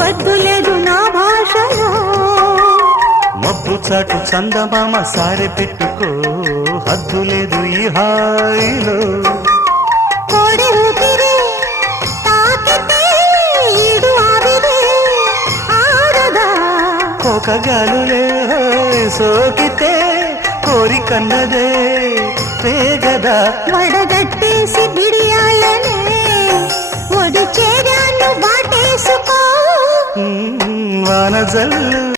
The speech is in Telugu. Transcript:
వద్దు లేదు నా భాషలో. మబ్బు చాటు చందమామ సారె పెట్టుకో, హద్దు లేదు ఈ హాయిలో. కోడి ఊపిరి తాకితే ఈడు ఆవిరే ఆడదా. కోకగాలులే సోకితే కోరికన్నదే పేగదా. వడగట్టేసి బిడియాలనే ఒడి చేరాను బాటేసుకో. వానజల్లు